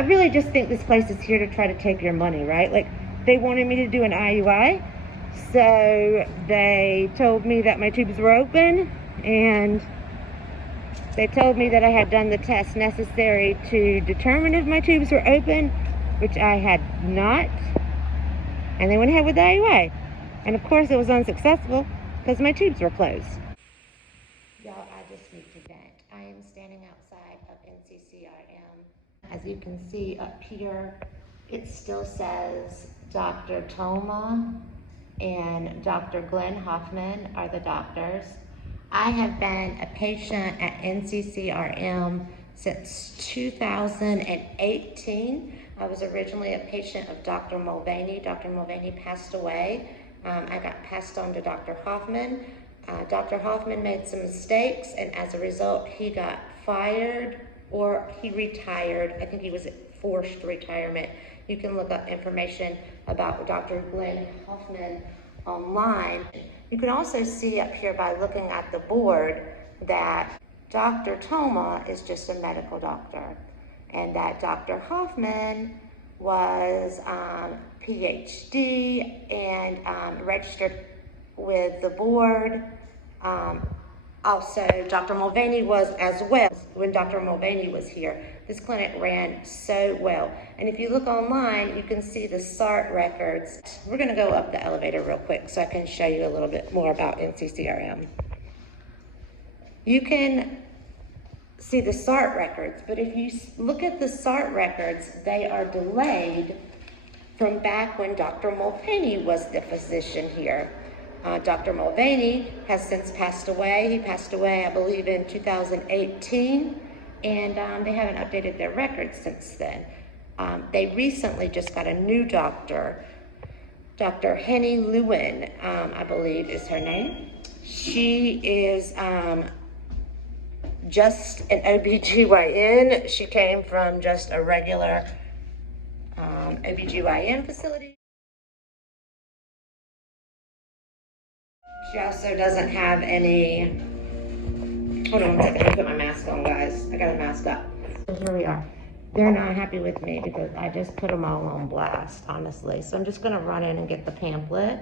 I really just think this place is here to try to take your money, right? Like, they wanted me to do an IUI, so they told me that my tubes were open, and they told me that I had done the tests necessary to determine if my tubes were open, which I had not, and they went ahead with the IUI. And of course it was unsuccessful because my tubes were closed. Y'all, I just need to vent. I am standing outside of NCCRM. As you can see up here, it still says Dr. Toma and Dr. Glenn Hoffman are the doctors. I have been a patient at NCCRM since 2018. I was originally a patient of Dr. Mulvaney. Dr. Mulvaney passed away. I got passed on to Dr. Hoffman. Dr. Hoffman made some mistakes, and as a result, he got fired or he retired. I think he was at forced retirement. You can look up information about Dr. Glenn Hoffman online. You can also see up here by looking at the board that Dr. Toma is just a medical doctor, and that Dr. Hoffman was PhD and registered with the board. Also, Dr. Mulvaney was as well. When Dr. Mulvaney was here, this clinic ran so well. And if you look online, you can see the SART records. We're gonna go up the elevator real quick so I can show you a little bit more about NCCRM. You can see the SART records, but if you look at the SART records, they are delayed from back when Dr. Mulvaney was the physician here. Dr. Mulvaney has since passed away. He passed away, I believe, in 2018, and they haven't updated their records since then. They recently just got a new doctor, Dr. Henny Lewin, I believe is her name. She is just an OBGYN. She came from just a regular OBGYN facility. She also doesn't have any, hold on one second, let me put my mask on, guys. I got a mask up. So here we are. They're not happy with me because I just put them all on blast, honestly. So I'm just gonna run in and get the pamphlet.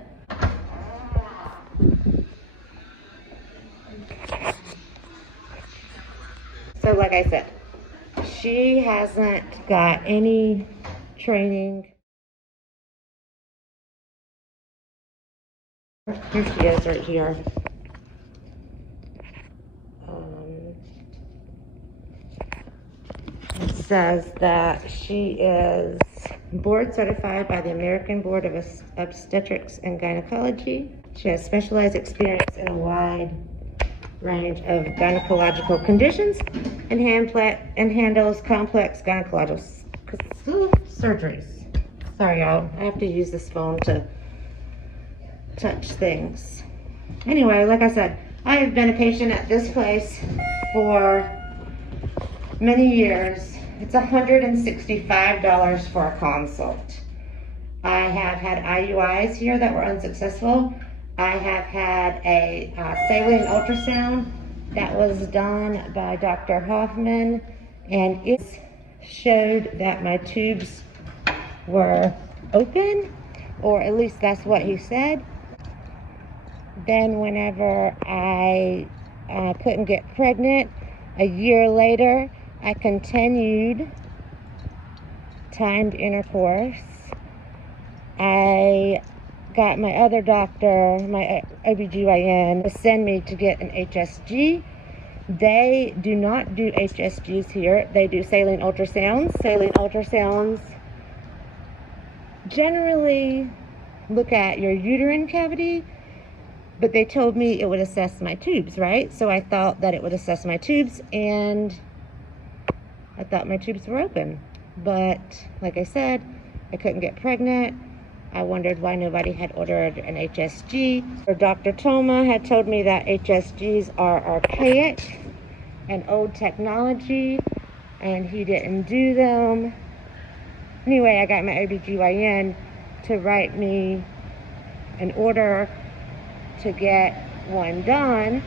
So like I said, she hasn't got any training. Here she is right here. It says that she is board certified by the American Board of Obstetrics and Gynecology. She has specialized experience in a wide range of gynecological conditions and handles complex gynecological surgeries. Sorry, y'all. I have to use this phone to touch things. Anyway, like I said, I have been a patient at this place for many years. It's $165 for a consult. I have had IUIs here that were unsuccessful. I have had a saline ultrasound that was done by Dr. Hoffman, and it showed that my tubes were open, or at least that's what he said. Then whenever I couldn't get pregnant, a year later, I continued timed intercourse. I got my other doctor, my OBGYN, to send me to get an HSG. They do not do HSGs here. They do saline ultrasounds. Saline ultrasounds generally look at your uterine cavity, but they told me it would assess my tubes, right? So I thought that it would assess my tubes, and I thought my tubes were open. But like I said, I couldn't get pregnant. I wondered why nobody had ordered an HSG. Or Dr. Toma had told me that HSGs are archaic and old technology, and he didn't do them. Anyway, I got my OBGYN to write me an order to get one done,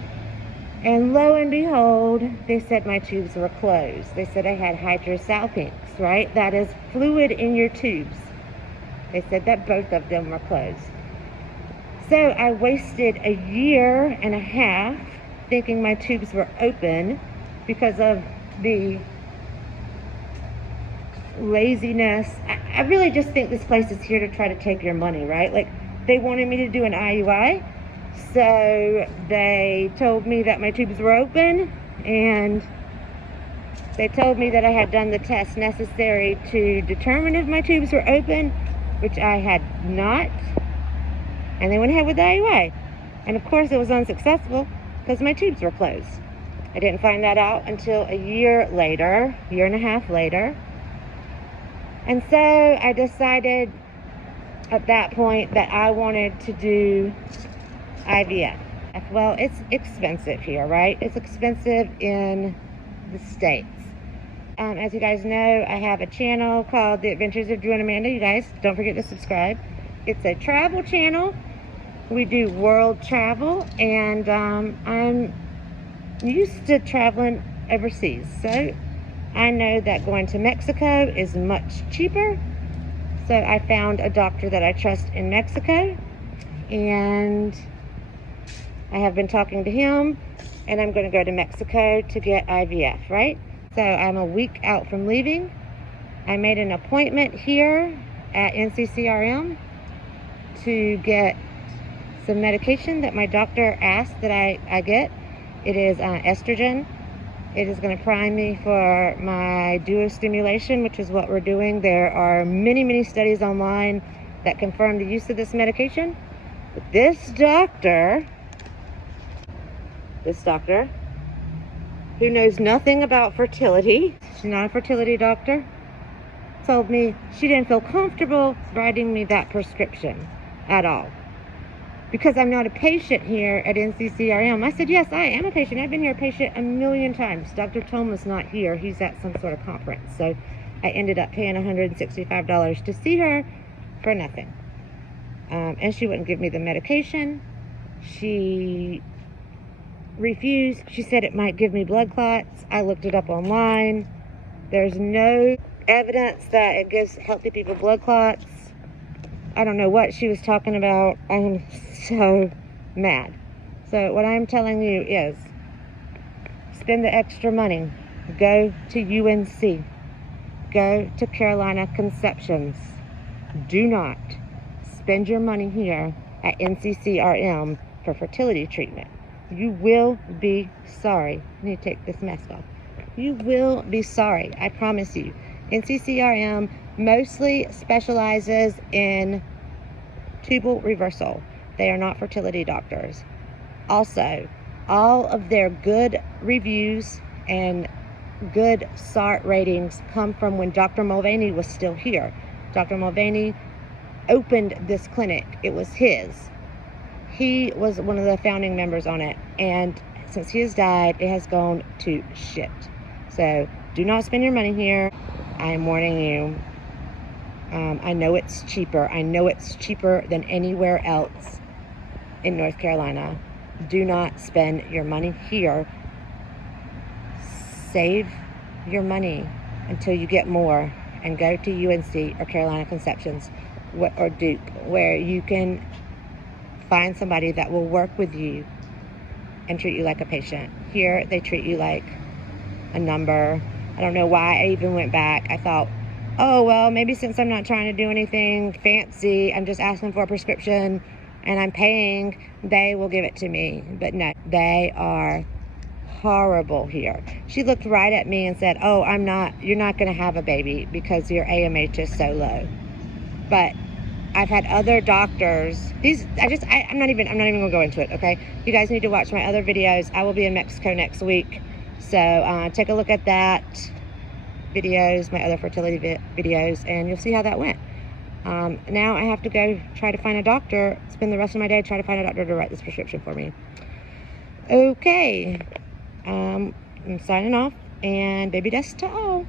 and lo and behold, they said my tubes were closed. They said I had hydrosalpinx, right? That is fluid in your tubes. They said that both of them were closed. So I wasted a year and a half thinking my tubes were open because of the laziness. I really just think this place is here to try to take your money, right? Like, they wanted me to do an IUI, so they told me that my tubes were open, and they told me that I had done the tests necessary to determine if my tubes were open, which I had not, and they went ahead with the IUI. And of course it was unsuccessful because my tubes were closed. I didn't find that out until a year and a half later. And so I decided at that point that I wanted to do IVF. Well, it's expensive here, right? It's expensive in the States. As you guys know, I have a channel called The Adventures of Drew and Amanda. You guys, don't forget to subscribe. It's a travel channel. We do world travel, and I'm used to traveling overseas. So I know that going to Mexico is much cheaper. So I found a doctor that I trust in Mexico, and I have been talking to him, and I'm going to go to Mexico to get IVF, right? So I'm a week out from leaving. I made an appointment here at NCCRM to get some medication that my doctor asked that I get. It is estrogen. It is going to prime me for my duostimulation, which is what we're doing. There are many, many studies online that confirm the use of this medication. But this doctor, who knows nothing about fertility, she's not a fertility doctor, told me she didn't feel comfortable writing me that prescription at all, because I'm not a patient here at NCCRM. I said, yes, I am a patient. I've been here a patient a million times. Dr. Toma's not here. He's at some sort of conference. So I ended up paying $165 to see her for nothing. And she wouldn't give me the medication. She refused. She said it might give me blood clots. I looked it up online. There's no evidence that it gives healthy people blood clots. I don't know what she was talking about. I am so mad. So what I'm telling you is, spend the extra money. Go to UNC. Go to Carolina Conceptions. Do not spend your money here at NCCRM for fertility treatment. You will be sorry. I need to take this mask off. You will be sorry. I promise you. NCCRM mostly specializes in tubal reversal. They are not fertility doctors. Also, all of their good reviews and good SART ratings come from when Dr. Mulvaney was still here. Dr. Mulvaney opened this clinic. It was his. He was one of the founding members on it, and since he has died, it has gone to shit. So do not spend your money here. I am warning you. I know it's cheaper. I know it's cheaper than anywhere else in North Carolina. Do not spend your money here. Save your money until you get more and go to UNC or Carolina Conceptions or Duke, where you can find somebody that will work with you and treat you like a patient. Here, they treat you like a number. I don't know why I even went back. I thought, oh, well, maybe since I'm not trying to do anything fancy, I'm just asking for a prescription and I'm paying, they will give it to me. But no, they are horrible here. She looked right at me and said, oh, you're not going to have a baby because your AMH is so low. But I've had other doctors. I'm not even gonna go into it, okay? You guys need to watch my other videos. I will be in Mexico next week. So take a look at that videos, my other fertility videos, and you'll see how that went. Now I have to go try to find a doctor, spend the rest of my day trying to find a doctor to write this prescription for me. Okay, I'm signing off, and baby dust to all.